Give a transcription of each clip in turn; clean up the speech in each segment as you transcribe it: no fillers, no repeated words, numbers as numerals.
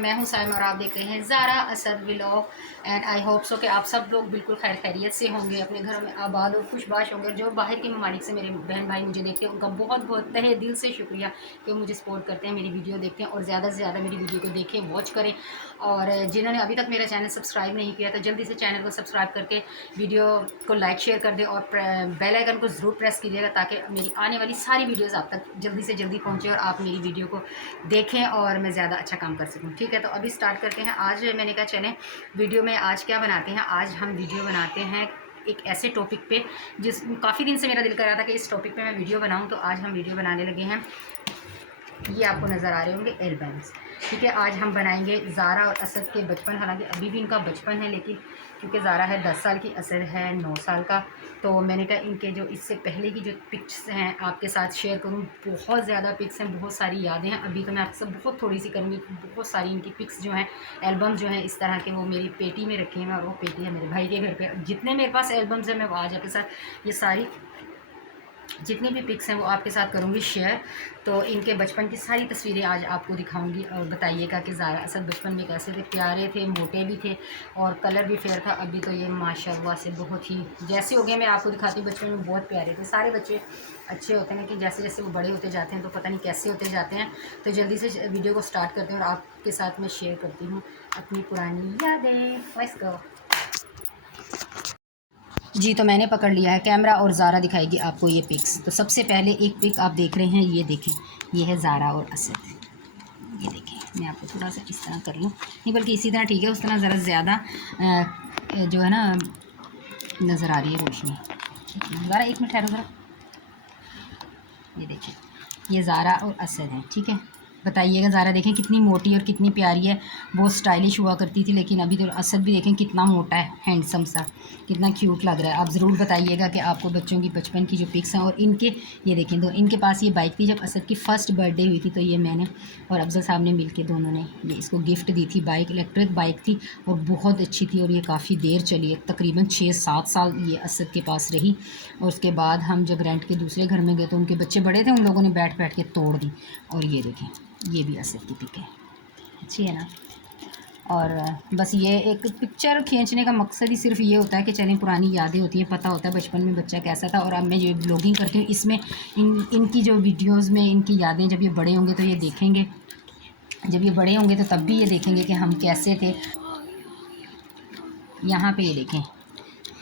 मैं हूं साइमा और आप देख रहे हैं Zara Asad vlog. And I hope so कि आप सब लोग बिल्कुल खैर खैरियत से होंगे, अपने घरों में आबाद और खुशबाश होंगे। जो बाहर के ममालिक से मेरे बहन भाई मुझे देखते हैं उनका बहुत बहुत तहे दिल से शुक्रिया कि वो मुझे सपोर्ट करते हैं, मेरी वीडियो देखते हैं और ज़्यादा से ज़्यादा मेरी वीडियो को देखें, वॉच करें। और जिन्होंने अभी तक मेरा चैनल सब्सक्राइब नहीं किया तो जल्दी से चैनल को सब्सक्राइब करके वीडियो को लाइक शेयर कर दें और बेल आइकन को ज़रूर प्रेस कीजिएगा ताकि मेरी आने वाली सारी वीडियोज़ आप तक जल्दी से जल्दी पहुँचे और आप मेरी वीडियो को देखें और मैं ज़्यादा अच्छा काम कर सकूं। ठीक है, तो अभी स्टार्ट करते हैं। आज मैंने कहा चलें वीडियो में आज क्या बनाते हैं। आज हम वीडियो बनाते हैं एक ऐसे टॉपिक पे जिस काफ़ी दिन से मेरा दिल कर रहा था कि इस टॉपिक पे मैं वीडियो बनाऊं, तो आज हम वीडियो बनाने लगे हैं। ये आपको नज़र आ रहे होंगे एल्बम्स। ठीक है, आज हम बनाएंगे ज़ारा और असद के बचपन। हालांकि अभी भी इनका बचपन है, लेकिन क्योंकि ज़ारा है 10 साल की, असद है 9 साल का, तो मैंने कहा इनके जो इससे पहले की जो पिक्स हैं आपके साथ शेयर करूं। बहुत ज़्यादा पिक्स हैं, बहुत सारी यादें हैं। अभी तो मैं आपसे बहुत थोड़ी सी करूँगी। बहुत सारी इनकी पिक्स जो हैं, एल्बम जो हैं इस तरह के, वो मेरी पेटी में रखे हैं और वो पेटी है मेरे भाई के घर पर। जितने मेरे पास एल्बम्स हैं मैं वो आज आपके साथ ये सारी जितनी भी पिक्स हैं वो आपके साथ करूँगी शेयर। तो इनके बचपन की सारी तस्वीरें आज आपको दिखाऊंगी और बताइएगा कि ज़ारा असद बचपन में कैसे थे। प्यारे थे, मोटे भी थे और कलर भी फेयर था। अभी तो ये माशाल्लाह से बहुत ही जैसे हो गए। मैं आपको दिखाती हूँ, बचपन में बहुत प्यारे थे। सारे बच्चे अच्छे होते हैं कि जैसे जैसे वो बड़े होते जाते हैं तो पता नहीं कैसे होते जाते हैं। तो जल्दी से वीडियो को स्टार्ट करते हैं और आपके साथ मैं शेयर करती हूँ अपनी पुरानी यादें। लेट्स गो जी। तो मैंने पकड़ लिया है कैमरा और ज़ारा दिखाएगी आपको ये पिक्स। तो सबसे पहले एक पिक आप देख रहे हैं, ये देखें, ये है ज़ारा और असद। ये देखें, मैं आपको थोड़ा सा इस तरह कर लूँ, नहीं बल्कि इसी तरह ठीक है, उस तरह ज़रा ज़्यादा जो है ना नज़र आ रही है रोशनी। ज़ारा एक मिनट ठहरो ज़रा। ये देखिए, ये ज़ारा और असद हैं। ठीक है, बताइएगा ज़ारा देखें कितनी मोटी और कितनी प्यारी है, बहुत स्टाइलिश हुआ करती थी। लेकिन अभी तो असद भी देखें कितना मोटा है, हैंडसम सा, कितना क्यूट लग रहा है। आप ज़रूर बताइएगा कि आपको बच्चों की बचपन की जो पिक्स हैं। और इनके ये देखें, तो इनके पास ये बाइक थी जब असद की फ़र्स्ट बर्थडे हुई थी, तो ये मैंने और अफजल साहब ने मिल के दोनों ने ये इसको गिफ्ट दी थी। बाइक इलेक्ट्रिक बाइक थी और बहुत अच्छी थी और ये काफ़ी देर चली, तकरीबन 6-7 साल ये असद के पास रही। और उसके बाद हम जब रेंट के दूसरे घर में गए तो उनके बच्चे बड़े थे, उन लोगों ने बैठ बैठ के तोड़ दी। और ये देखें, ये भी असद की पिक है, अच्छी है ना। और बस ये एक पिक्चर खींचने का मकसद ही सिर्फ ये होता है कि चलें पुरानी यादें होती हैं, पता होता है बचपन में बच्चा कैसा था। और अब मैं ये ब्लॉगिंग करती हूँ, इसमें इनकी जो वीडियोस में इनकी यादें, जब ये बड़े होंगे तो ये देखेंगे, जब ये बड़े होंगे तो तब भी ये देखेंगे कि हम कैसे थे। यहाँ पे ये देखें,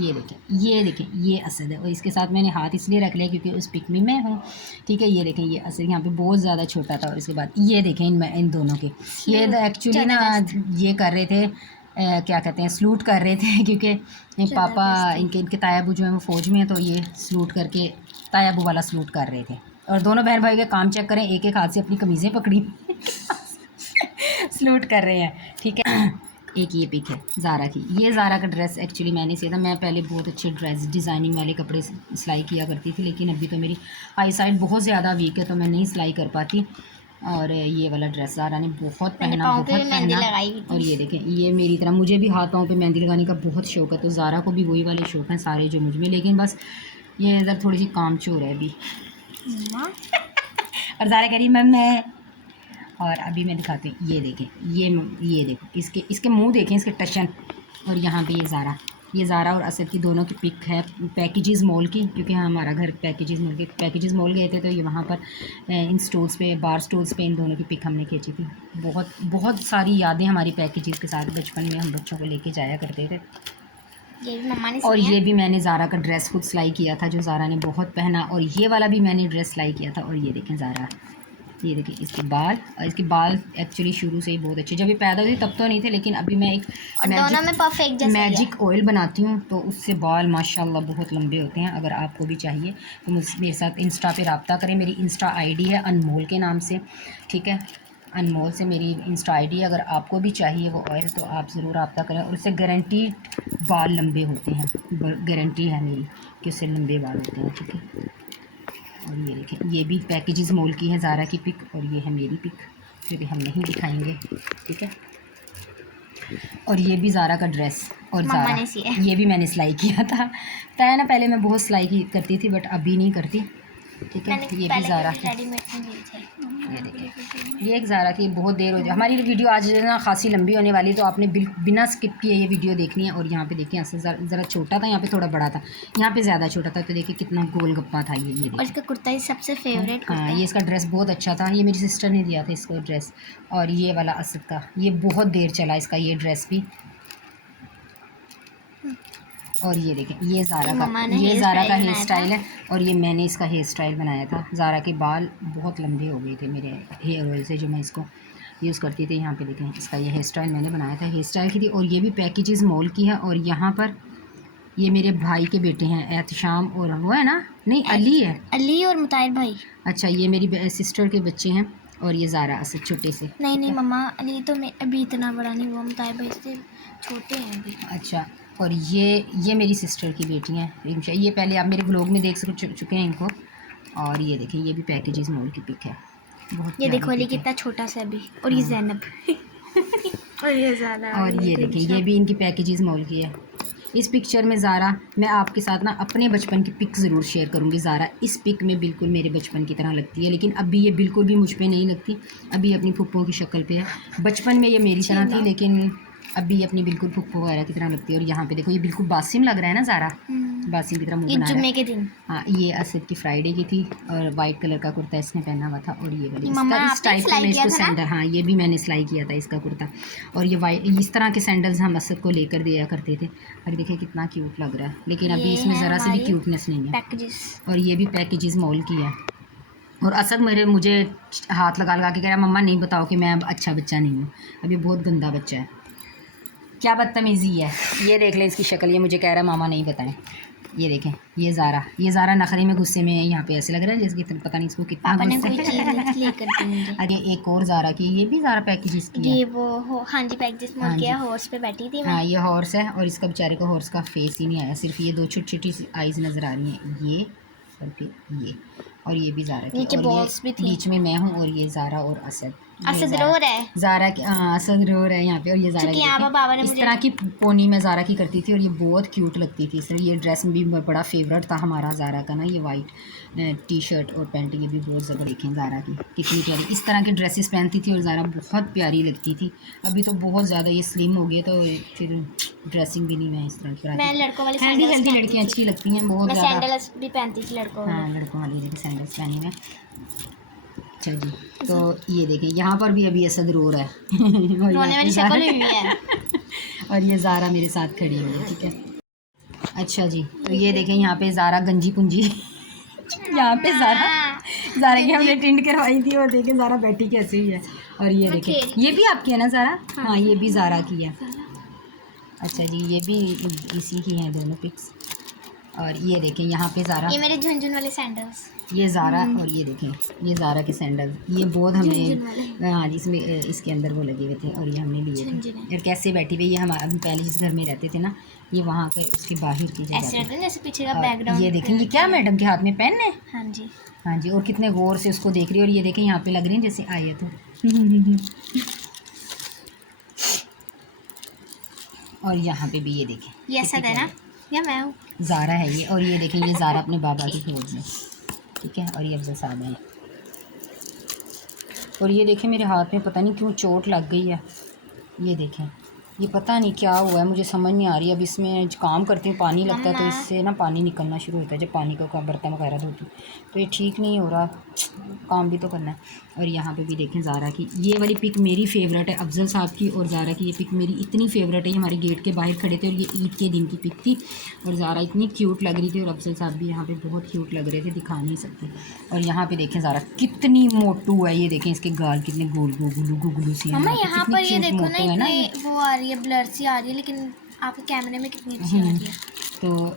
ये देखें, ये देखें, ये असद है। और इसके साथ मैंने हाथ इसलिए रख लिया क्योंकि उस पिक में मैं हूँ। ठीक है, ये देखें, ये असद यहाँ पे बहुत ज़्यादा छोटा था। और इसके बाद ये देखें इन दोनों के, ये एक्चुअली ना ये कर रहे थे क्या कहते हैं, सलूट कर रहे थे क्योंकि पापा इनके तायाबू जो है वो फ़ौज में है, तो ये सलूट करके तायाबू वाला सलूट कर रहे थे। और दोनों बहन भाई का काम चेक करें, एक एक हाथ से अपनी कमीज़ें पकड़ी सलूट कर रहे हैं। ठीक है, एक ये पिक है ज़ारा की। ये ज़ारा का ड्रेस एक्चुअली मैंने सिया था। मैं पहले बहुत अच्छे ड्रेस डिज़ाइनिंग वाले कपड़े सिलाई किया करती थी, लेकिन अभी तो मेरी आई साइड बहुत ज़्यादा वीक है तो मैं नहीं सिलाई कर पाती। और ये वाला ड्रेस ज़ारा ने बहुत पहना, बहुत पहना। और ये देखें, ये मेरी तरह मुझे भी हाथ पाँव पे मेहंदी लगाने का बहुत शौक़ है, तो ज़ारा को भी वही वाले शौक़ हैं सारे जो मुझ में। लेकिन बस ये इधर थोड़ी सी काम चोर है अभी और ज़ारा कह रही मैम मैं। और अभी मैं दिखाती हूँ, ये देखें, ये देखो, इसके मुंह देखें, इसके टशन। और यहाँ पे ये ज़ारा और असद की दोनों की पिक है पैकेजेस मॉल की, क्योंकि हमारा घर पैकेजेस मॉल गए थे, तो ये वहाँ पर इन स्टोर्स पे, बार स्टोर्स पे इन दोनों की पिक हमने खींची थी। बहुत बहुत सारी यादें हमारी पैकेजेस के साथ बचपन में हम बच्चों को लेके जाया करते थे। ये भी मम्मा ने और ये भी मैंने ज़ारा का ड्रेस खुद सिलाई किया था जो ज़ारा ने बहुत पहना। और ये वाला भी मैंने ड्रेस सिलाई किया था। और ये देखें ज़ारा, ये देखिए इसके बाल, और इसके बाल एक्चुअली शुरू से ही बहुत अच्छे, जब ये पैदा हुई तब तो नहीं थे, लेकिन अभी मैं एक मैजिक ऑयल बनाती हूँ तो उससे बाल माशाल्लाह बहुत लंबे होते हैं। अगर आपको भी चाहिए तो मेरे साथ इंस्टा पे रब्ता करें। मेरी इंस्टा आईडी है अनमोल के नाम से। ठीक है, अनमोल से मेरी इंस्टा आईडी है। अगर आपको भी चाहिए वो ऑयल तो आप ज़रूर रब्ता करें। और उससे गारंटी बाल लंबे होते हैं, गारंटी है मेरी कि उससे लंबे बाल होते हैं। ठीक है, और ये देखें, ये भी पैकेजेस मॉल की है ज़ारा की पिक, और ये है मेरी पिक जो भी हम नहीं दिखाएंगे। ठीक है, और ये भी ज़ारा का ड्रेस, और ज़ारा ये भी मैंने सिलाई किया था। बताया ना पहले मैं बहुत सिलाई करती थी, बट अभी नहीं करती। ठीक है, ये भी ज़ारा की, ये देखिए, ये एक ज़ारा की बहुत देर हो जाए, हमारी वीडियो आज ना खासी लंबी होने वाली, तो आपने बिना स्किप किए ये वीडियो देखनी है। और यहाँ पे देखिए ऐसे ज़रा छोटा था, यहाँ पे थोड़ा बड़ा था, यहाँ पे ज़्यादा छोटा था, तो देखिए कितना गोलगप्पा था ये और इसका कुर्ता ही सबसे फेवरेट हाँ, ये इसका ड्रेस बहुत अच्छा था, ये मेरी सिस्टर ने दिया था इसको ड्रेस। और ये वाला असद का, ये बहुत देर चला इसका ये ड्रेस भी। और ये देखें, ये ज़ारा का हेयर स्टाइल है, और ये मैंने इसका हेयर स्टाइल बनाया था। ज़ारा के बाल बहुत लंबे हो गए थे मेरे हेयर ऑयल से, जो मैं इसको यूज़ करती थी। यहाँ पे देखें, इसका ये हेयर स्टाइल मैंने बनाया था, हेयर स्टाइल की थी। और ये भी पैकेजेस मॉल की है। और यहाँ पर ये मेरे भाई के बेटे हैं, एहतशाम और वो है ना, नहीं अली है, अली और मुताहिर भाई। अच्छा, ये मेरी सिस्टर के बच्चे हैं। और ये ज़ारा असद छोटे से। नहीं मम्मा, अली तो मैं अभी इतना बड़ा नहीं हुआ, मुताहिर भाई से छोटे हैं अभी। अच्छा, और ये मेरी सिस्टर की बेटी हैं रिमशा, ये पहले आप मेरे ब्लॉग में देख चुके हैं इनको। और ये देखिए, ये भी पैकेजेस मॉल की पिक है, बहुत ये देखो अली कितना छोटा सा अभी। और ये ज़ैनब और ये ज़ारा। और ये देखिए, ये भी इनकी पैकेजेस मॉल की है। इस पिक्चर में ज़ारा, मैं आपके साथ ना अपने बचपन की पिक ज़रूर शेयर करूँगी। ज़ारा इस पिक में बिल्कुल मेरे बचपन की तरह लगती है, लेकिन अभी ये बिल्कुल भी मुझ पे नहीं लगती, अभी अपनी फुप्पो की शक्ल पे है। बचपन में ये मेरी तरह थी, लेकिन अभी अपनी बिल्कुल फुप्पो वगैरह की तरह लगती है। और यहाँ पे देखो, ये बिल्कुल बासिम लग रहा है ना ज़ारा, बासिम की तरह मुँह बना रहा है। जुम्मे के दिन। हाँ, ये असद की फ्राइडे की थी, और वाइट कलर का कुर्ता इसने पहना हुआ था। और ये वाली इस टाइप का मैं इसको सैंडल, हाँ ये भी मैंने सिलाई किया था इसका कुर्ता। और ये वाइट इस तरह के सैंडल्स हम असद को लेकर दिया करते थे। और देखिए कितना क्यूट लग रहा है, लेकिन अभी इसमें ज़रा सी भी क्यूटनेस नहीं है। और ये भी पैकेजेस मॉल की है। और असद मुझे हाथ लगा के कह रहा, मम्मा नहीं बताओ कि मैं अब अच्छा बच्चा नहीं हूँ, अभी बहुत गंदा बच्चा है, क्या बदतमीज़ी है। ये देख लें इसकी शक्ल, ये मुझे कह रहा है मामा नहीं बताएं। ये देखें, ये ज़ारा नखरे में गुस्से में यहाँ पे ऐसे लग रहा है जैसे कि पता नहीं इसको कितना गुस्सा। अरे एक और ज़ारा की, ये भी ज़ारा पैकेजेस की है, ये वो हाँ जी पैकेजेस मॉल किया, हॉर्स पे बैठी थी मैं। हाँ, ये हॉर्स है, और इसका बेचारे को हॉर्स का फेस ही नहीं आया, सिर्फ ये दो छोटी छोटी सी आइज़ नज़र आ रही हैं, ये और फिर ये। और ये भी ज़ारा की, और बॉल्स भी थी। बीच में मैं हूँ, और ये ज़ारा और असद रो रहा है, ज़ारा की, असद रो रहा है यहाँ पे। और ये ज़ारा इस तरह की पोनी मैं ज़ारा की करती थी, और ये बहुत क्यूट लगती थी। सर ये ड्रेस भी बड़ा फेवरेट था हमारा ज़ारा का ना, ये वाइट टी शर्ट और पैंट, ये भी बहुत ज़्यादा देखें ज़ारा की कितनी प्यारी इस तरह की ड्रेसेस पहनती थी, और ज़ारा बहुत प्यारी लगती थी। अभी तो बहुत ज़्यादा ये स्लिम हो गई, तो फिर ड्रेसिंग भी नहीं मैं इस तरह की, मैं लड़कों वाली हेल्दी लड़कियाँ अच्छी लगती हैं बहुत ज़्यादा। सैंडल्स भी पहनती थी लड़कों, हाँ लड़कों वाली सैंडल्स पहनी है। अच्छा जी, तो ये देखें, यहाँ पर भी अभी असद रो रहा है रोने वाली शक्ल हुई है। और ये ज़ारा मेरे साथ खड़ी हुई है, ठीक है। अच्छा जी, तो ये देखें, यहाँ पे ज़ारा गंजी पुंजी यहाँ पे ज़ारा की हमने टिंड करवाई थी, और देखें ज़ारा बैठी कैसे हुई है। और ये देखें, ये भी आपकी है ना ज़ारा? हाँ, ये भी ज़ारा की है। अच्छा जी, ये भी इसी की हैं दोनों पिक्स। और ये देखें, यहाँ पे ज़ारा, ये मेरे झुनझुन वाले सैंडल्स, ये ज़ारा। और ये देखें, ये ज़ारा के सैंडल, ये बहुत हमने, हाँ जिसमें इसके अंदर वो लगे हुए थे, और ये हमने लिए थे। और कैसे बैठी हुई, ये हम अभी पहले जिस घर में रहते थे ना, ये वहाँ पे उसके बाहर की जगह, जैसे पीछे का बैकग्राउंड। ये देखें, ये क्या मैडम के हाथ में पेन है? हाँ जी, हाँ जी, और कितने गौर से उसको देख रही है। और ये देखें, यहाँ पे लग रही है जैसे आए तो और यहाँ पे भी ये देखें, ये असद है ना, या मैं हूँ? ज़ारा है ये। और ये देखें, ये ज़ारा अपने बाबा की गोद में, ठीक है। और ये अफजल साहब हैं। और ये देखें, मेरे हाथ में पता नहीं क्यों चोट लग गई है, ये देखें, ये पता नहीं क्या हुआ है, मुझे समझ नहीं आ रही। अब इसमें काम करती हूँ, पानी लगता है, तो इससे ना पानी निकलना शुरू होता है जब पानी को बर्तन वगैरह धोती हूँ, तो ये ठीक नहीं हो रहा, काम भी तो करना है। और यहाँ पे भी देखें ज़ारा की, ये वाली पिक मेरी फेवरेट है, अफजल साहब की और ज़ारा की ये पिक मेरी इतनी फेवरेट है। ये हमारे गेट के बाहर खड़े थे, और ये ईद के दिन की पिक थी, और ज़ारा इतनी क्यूट लग रही थी, और अफजल साहब भी यहाँ पे बहुत क्यूट लग रहे थे, दिखा नहीं सकते। और यहाँ पे देखें, ज़ारा कितनी मोटू है, ये देखें इसके गाल कितने गोल गुगलू सी हैं। यहाँ पर ये देखो ना, वो आ रही है, ब्लर सी आ रही है, लेकिन आपके कैमरे में कितनी अच्छी आ रही है। तो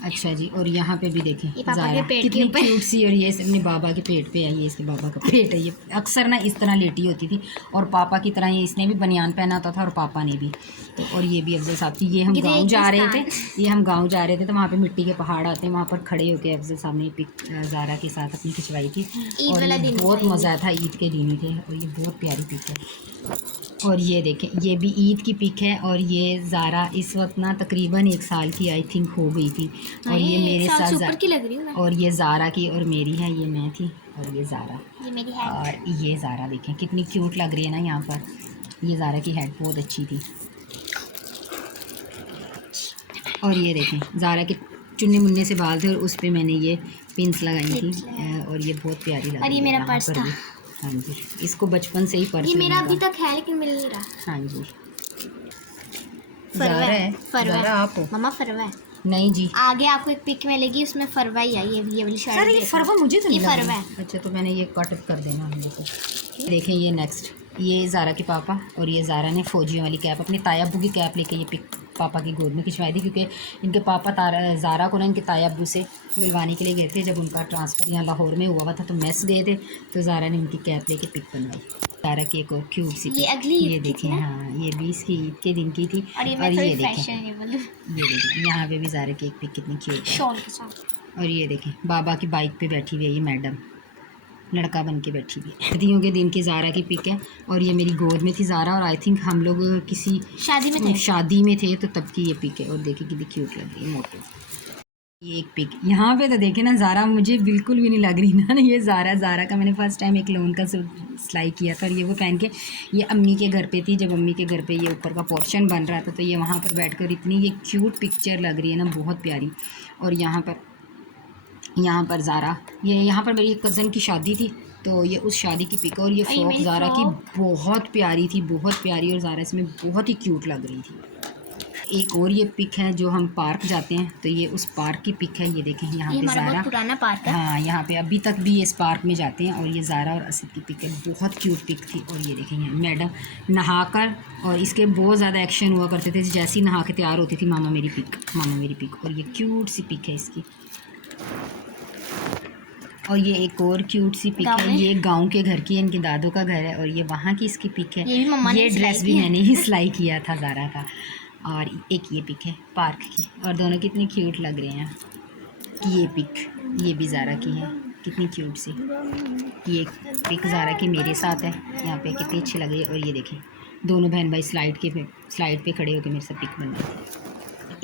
अच्छा जी, और यहाँ पे भी देखें ज़ारा कितनी क्यूट सी, और ये अपने बाबा के पेट पे है, ये इसके बाबा का पेट है। ये अक्सर ना इस तरह लेटी होती थी, और पापा की तरह ये इसने भी बनियान पहना होता था, और पापा ने भी। तो और ये भी अफजल साहब की, ये हम गांव जा रहे थे, तो वहाँ पे मिट्टी के पहाड़ आते हैं, वहाँ पर खड़े होकर अफजल साहब ने पिक ज़ारा के साथ अपनी खिंचवाई थी, और ये बहुत मज़ा था, ईद के दिन ही थे, और ये बहुत प्यारी पिक है। और ये देखें, ये भी ईद की पिक है, और ये ज़ारा इस वक्त ना तकरीबन 1 साल की आई थिंक हो गई थी, और ये मेरे साथ, और ये ज़ारा की और मेरी है, ये मैं थी, और ये ज़ारा, ये मेरी है। और ये ज़ारा देखें कितनी क्यूट लग रही है ना यहाँ पर। ये ज़ारा की हेड बहुत अच्छी थी। और ये देखें ज़ारा के चुन्ने मुन्ने से बाल थे और उस पर मैंने ये पिंस लगाई थी और ये बहुत प्यारी लग और रही ये है। मेरा यहाँ पर्स पर था। भी, हाँ जी, इसको बचपन से ही पर्स ये मेरा लगेगा। अभी तक है लेकिन मिल नहीं रहा। हाँ जी, फरवा है ज़ारा आप हो? मम्मा फरवा है। नहीं जी, आगे आपको एक पिक मिलेगी, उसमें फरवा ही है। ये वाली शर्ट। अरे ये फरवा मुझे तो ये नहीं लग फरवा रही। है। अच्छा तो मैंने ये कट कर देना हम लोग को। देखें ये नेक्स्ट, ये ज़ारा के पापा, और ये ज़ारा ने फौजियों वाली कैप, अपने ताया अब्बू की कैप लेके ये पिक पापा की गोद में खिंचवाई थी, क्योंकि इनके पापा ज़ारा को ना इनके ताया अब्बू से मिलवाने के लिए गए थे। जब उनका ट्रांसफ़र यहाँ लाहौर में हुआ था तो मेस गए थे, तो ज़ारा ने उनकी कैप लेके पिक बनवाई। ज़ारा की एक और क्यूट सी ये अगली ये देखें, हाँ ये भी इसकी ईद के दिन की थी। और ये देखें, फैशनेबल, ये देखें यहाँ पे भी ज़ारा की एक पिक कितनी क्यूट है। शॉल के साथ। और ये देखें बाबा की बाइक पे बैठी हुई है ये मैडम, लड़का बन के बैठी हुई है। सर्दियों के दिन की ज़ारा की पिक है, और ये मेरी गोद में थी ज़ारा, और आई थिंक हम लोग किसी शादी में थे तो तब की ये पिक है। और देखिए कितनी क्यूट लग रही है मोटो। ये एक पिक यहाँ पे तो देखे ना, ज़ारा मुझे बिल्कुल भी नहीं लग रही ना। ये ज़ारा का मैंने फर्स्ट टाइम एक लोन का सूट सिलाई किया था, और ये वो पहन के ये अम्मी के घर पे थी। जब अम्मी के घर पे ये ऊपर का पोर्शन बन रहा था तो ये वहाँ पर बैठकर इतनी ये क्यूट पिक्चर लग रही है ना, बहुत प्यारी। और यहाँ पर ज़ारा, ये यहाँ पर मेरी कज़न की शादी थी तो ये उस शादी की पिक, और ये फ्रॉक ज़ारा की बहुत प्यारी थी, बहुत प्यारी, और ज़ारा इसमें बहुत ही क्यूट लग रही थी। एक और ये पिक है जो हम पार्क जाते हैं तो ये उस पार्क की पिक है। ये देखें यहाँ पे ज़ारा, पुराना पार्क है। हाँ यहाँ पे अभी तक भी इस पार्क में जाते हैं। और ये ज़ारा और असद की पिक है, बहुत क्यूट पिक थी। और ये देखें यहाँ मैडम नहाकर, और इसके बहुत ज़्यादा एक्शन हुआ करते थे, जैसे ही नहा के तैयार होती थी मामा मेरी पिक। और ये क्यूट सी पिक है इसकी। और ये एक और क्यूट सी पिक है, ये गांव के घर की है, इनके दादों का घर है, और ये वहाँ की इसकी पिक है। ये ड्रेस भी मैंने ही सिलाई किया था ज़ारा का। और एक ये पिक है पार्क की, और दोनों कितने क्यूट लग रहे हैं। ये पिक ये भी ज़ारा की है, कितनी क्यूट सी। ये पिक ज़ारा की मेरे साथ है यहाँ पे, कितनी अच्छी लग रही है। और ये देखें दोनों बहन भाई स्लाइड पे खड़े होकर मेरे से पिक बन रहे थे।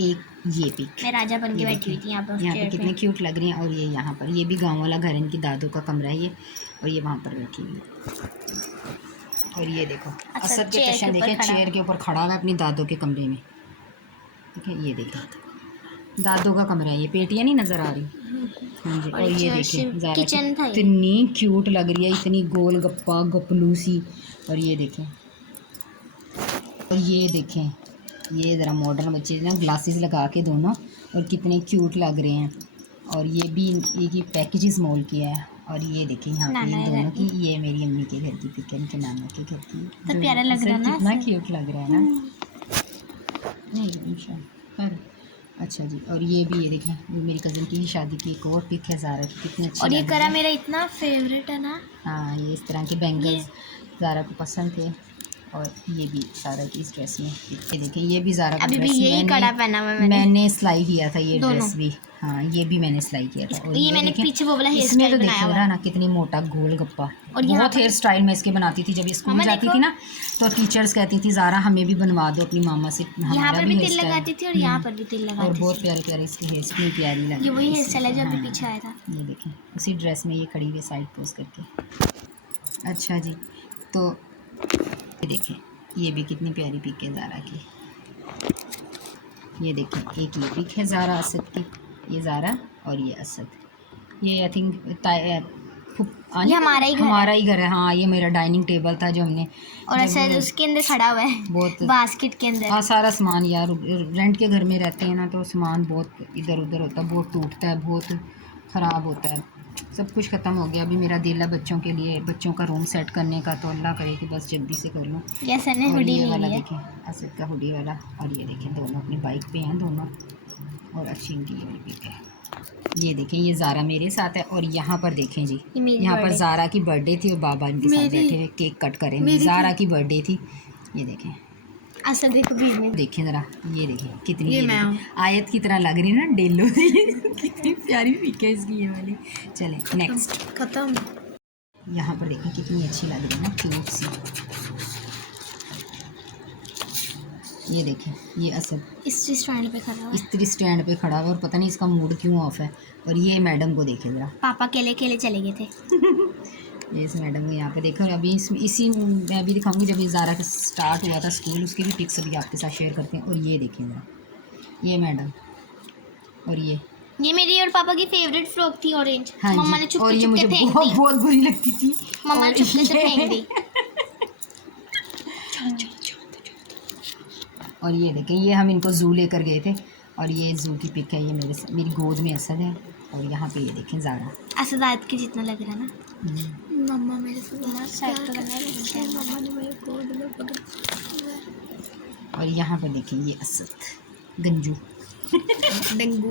एक ये पिक मैं राजा बन के बैठी हुई थी यहाँ पे कितनी क्यूट लग रही हैं। और ये यहाँ पर ये भी गांव वाला घर है, इनकी दादों का कमरा है ये, और ये वहाँ पर बैठी हुई है। और ये देखो असद के टशन देखे, चेयर के ऊपर खड़ा हुआ है अपनी दादों के कमरे में। ठीक है, ये देखो दादों का कमरा है, ये पेटियाँ नहीं नज़र आ रही। हाँ जी, और ये देखें ज़ारा कितनी क्यूट लग रही है, इतनी गोल गप्पा गपलू सी। और ये देखें ये ज़रा मॉडर्न बच्चे ना, ग्लासेस लगा के दोनों, और कितने क्यूट लग रहे हैं। और ये भी ये पैकेजेस मोल किया है। और ये देखें यहाँ पे दोनों की, ये मेरी अम्मी के घर की पिक है, इनके नाना के घर की। तो प्यारा लग रहा है ना, कितना क्यूट लग रहा है ना। नहीं अच्छा जी। और ये भी ये देखें मेरी कज़न की ही शादी की एक और पिक है ज़ारा की, कितनी अच्छी। और ये करा मेरा इतना फेवरेट है ना। हाँ, ये इस तरह के बैंगल्स ज़ारा को पसंद थे। और ये भी ज़ारा की इस ड्रेस में, ये देखिए ये भी ज़ारा का ड्रेस मैंने सिलाई किया था। ये ड्रेस भी, हाँ ये भी मैंने सिलाई किया था। और ये मैंने पीछे वो वाला हेयर स्टाइल बनाया हुआ है ना, कितनी मोटा गोल गप्पा। और बहुत हेयर स्टाइल में इसके बनाती थी। जब स्कूल जाती थी ना तो टीचर्स कहती थी ज़ारा हमें भी बनवा दो अपनी मामा से। यहाँ पर भी तिल लगाती थी और यहाँ पर भी तिल लगाती थी, और बहुत प्यारे प्यारे इसकी हेयर स्टाइल प्यारी लगी। ये वही हेयर स्टाइल है जो अभी पीछे आया था। ये देखें उसी ड्रेस में ये खड़ी हुई साइड पोज करके। अच्छा जी, तो ये देखें ये भी कितनी प्यारी पिक है ज़ारा की। ये देखें एक ये पिक है ज़ारा असद की, ये ज़ारा और ये असद। ये आई थिंक हमारा ही घर है। हाँ ये मेरा डाइनिंग टेबल था जो हमने, और असद उसके अंदर खड़ा हुआ है, बहुत बास्केट के अंदर। हाँ सारा सामान, यार रेंट के घर में रहते हैं ना तो सामान बहुत इधर उधर होता है, बहुत टूटता है, बहुत ख़राब होता है। सब कुछ ख़त्म हो गया। अभी मेरा दिल है बच्चों के लिए, बच्चों का रूम सेट करने का, तो अल्लाह करे कि बस जल्दी से कर लूँ। हुडी ये वाला देखें असद का हुडी वाला, और ये देखें दोनों अपनी बाइक पे हैं दोनों, और अच्छी इनकी ये वाली पिक है। ये देखें ये ज़ारा मेरे साथ है। और यहाँ पर देखें जी, यहाँ पर ज़ारा की बर्थडे थी और बाबा इनके साथ बैठे हुए केक कट करेंगे। ज़ारा की बर्थडे थी। ये देखें असद देखें ज़रा, ये देखें कितनी आयत की तरह लग रही है ना, डेलो कितनी प्यारी पिक है इसकी ये वाली। चलें नेक्स्ट खत्म। यहाँ पर देखें कितनी अच्छी लग रही है ना, क्यूट सी। ये देखें, ये असद इस स्टैंड पे खड़ा हुआ है। स्त्री स्टैंड पे खड़ा हुआ और पता नहीं इसका मूड क्यों ऑफ है। और ये मैडम को देखे ज़रा, पापा केले केले चले गए थे। ये इस मैडम को यहाँ पे देखो। अभी इसी मैं भी दिखाऊंगी जब ये ज़ारा का स्टार्ट हुआ था स्कूल, उसकी भी पिक्स अभी आपके साथ शेयर करते हैं। और ये देखें ज़रा, ये मैडम, और ये मेरी और पापा की फेवरेट फ्रॉक थी ऑरेंज। हाँ मम्मा ने जी, और ये चुपके मुझे चुपके फेंक बहुत दी। बहुत बुरी लगती थी। मम्मा ने और चुपके से ये- फेंक दी। और ये देखें, ये हम इनको ज़ू लेकर गए थे और ये ज़ू की पिक है। ये मेरी गोद में असद है और यहाँ पे ये देखें ज़ारा। असदात के जितना लग रहा है ना। मम्मा मेरे से साइड पे करना है। मम्मा ने मेरे गोद में पकड़ा। और यहाँ पर देखें, ये असद गंजू डेंगू।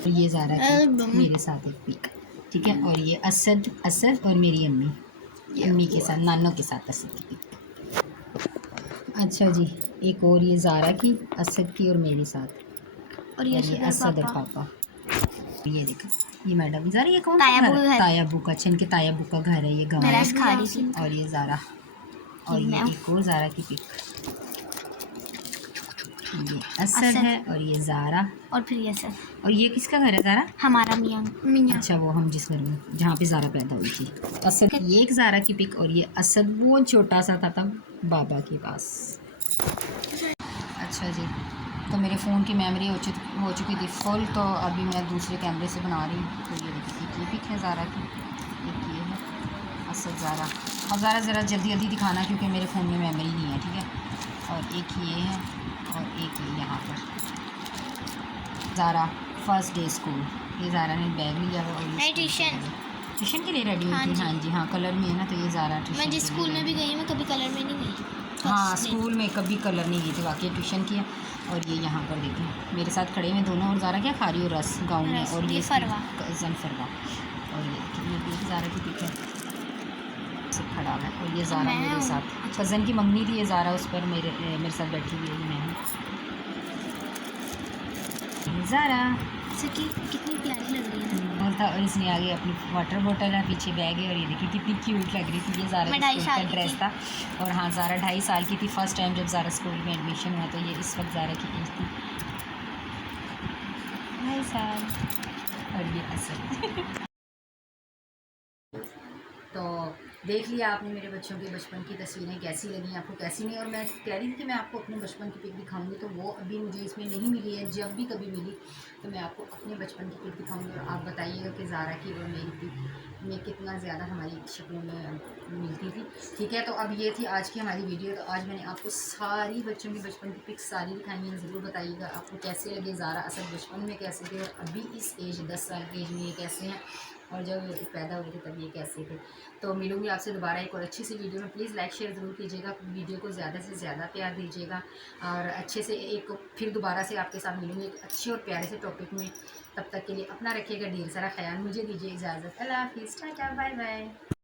और ये ज़ारा की मेरे साथ एक पिक, ठीक है। और ये असद और मेरी अम्मी के साथ, नानों के साथ असद की पिक। अच्छा जी, एक और ये ज़ारा की, असद की और मेरे साथ, और ये ये असद और पापा। ये देखो, ये मैडम ज़ारा, ये कौन सा ताया घर अबू है? का घर। ताया अबू का, अच्छा इनके ताया अबू का घर है ये गाँव मेरा में। खा रही थी। और ये ज़ारा, और ये एक और ज़ारा की पिक, ये असद है और ये ज़ारा। और फिर ये सर और ये किसका घर है ज़ारा? हमारा मियाँ। अच्छा, वो हम जिस घर में, जहाँ पे ज़ारा पैदा हुई थी। असद, ये एक ज़ारा की पिक, और ये असद वो छोटा सा था तब बाबा के पास। अच्छा जी, तो मेरे फ़ोन की मेमोरी हो चुकी थी फुल, तो अभी मैं दूसरे कैमरे से बना रही हूँ। तो ये देखिए, ये पिक है ज़ारा की, एक ये है असद ज़ारा। और ज़रा जल्दी जल्दी दिखाना क्योंकि मेरे फ़ोन में मेमोरी नहीं है, ठीक है। और एक ये है और एक ये यहाँ पर ज़ारा फर्स्ट डे स्कूल। ये ज़ारा ने बैग लिया हुआ और ये ट्यूशन के लिए रेडी हुई थी। हाँ जी, हाँ, कलर में है ना, तो ये ज़ारा ट्यूशन। मैं जिस स्कूल में भी गई मैं कभी कलर में नहीं गई। हाँ, स्कूल में कभी कलर नहीं गई थी, वाकई ट्यूशन की है। और ये यहाँ पर देखें, मेरे साथ खड़े हुए दोनों। और ज़ारा क्या खा रही हो? रस गाँव में। और ये फरवा, कज़न फरवा। और ये भी ज़ारा की पिक है, सब खड़ा हुआ है। और ये ज़ारा मेरे साथ, कज़न की मंगनी थी ये ज़ारा, उस पर मेरे साथ बैठी हुई है। मैं ज़ारा कितनी प्यारी लग रही है। बोलता, और इसने आगे अपनी वाटर बोतल है, पीछे बैग है। और ये देखिए कितनी क्यूट लग रही थी। ये ज़ारा के स्कूल का ड्रेस था। और हाँ, ज़ारा 2.5 साल की थी फर्स्ट टाइम जब ज़ारा स्कूल में एडमिशन हुआ। तो ये इस वक्त ज़ारा की एज थी 2.5 साल। और ये असद। तो देख लिया आपने मेरे बच्चों के बचपन की तस्वीरें, कैसी लगी आपको, कैसी नहीं। और मैं कह रही थी कि मैं आपको अपने बचपन की पिक दिखाऊंगी, तो वो अभी मुझे इसमें नहीं मिली है। जब भी कभी मिली तो मैं आपको अपने बचपन की पिक दिखाऊंगी और आप बताइएगा कि ज़ारा की और मेरी पिक में कितना ज़्यादा हमारी शक्लों में मिलती थी, ठीक है। तो अब ये थी आज की हमारी वीडियो। तो आज मैंने आपको सारी बच्चों की बचपन की पिक सारी दिखाई है। ज़रूर बताइएगा आपको कैसे लगे ज़ारा असद बचपन में कैसे थे और अभी इस एज 10 साल की एज में ये कैसे हैं, और जब पैदा हुए थे तब ये कैसे थे। तो मिलूंगी आपसे दोबारा एक और अच्छी सी वीडियो में। प्लीज़ लाइक शेयर ज़रूर कीजिएगा, वीडियो को ज़्यादा से ज़्यादा प्यार दीजिएगा। और अच्छे से एक फिर दोबारा से आपके साथ मिलूंगी एक अच्छे और प्यारे से टॉपिक में। तब तक के लिए अपना रखिएगा ढेर सारा ख्याल। मुझे दीजिए इजाज़त। अल्लाह हाफिज़, टाटा, बाय बाय।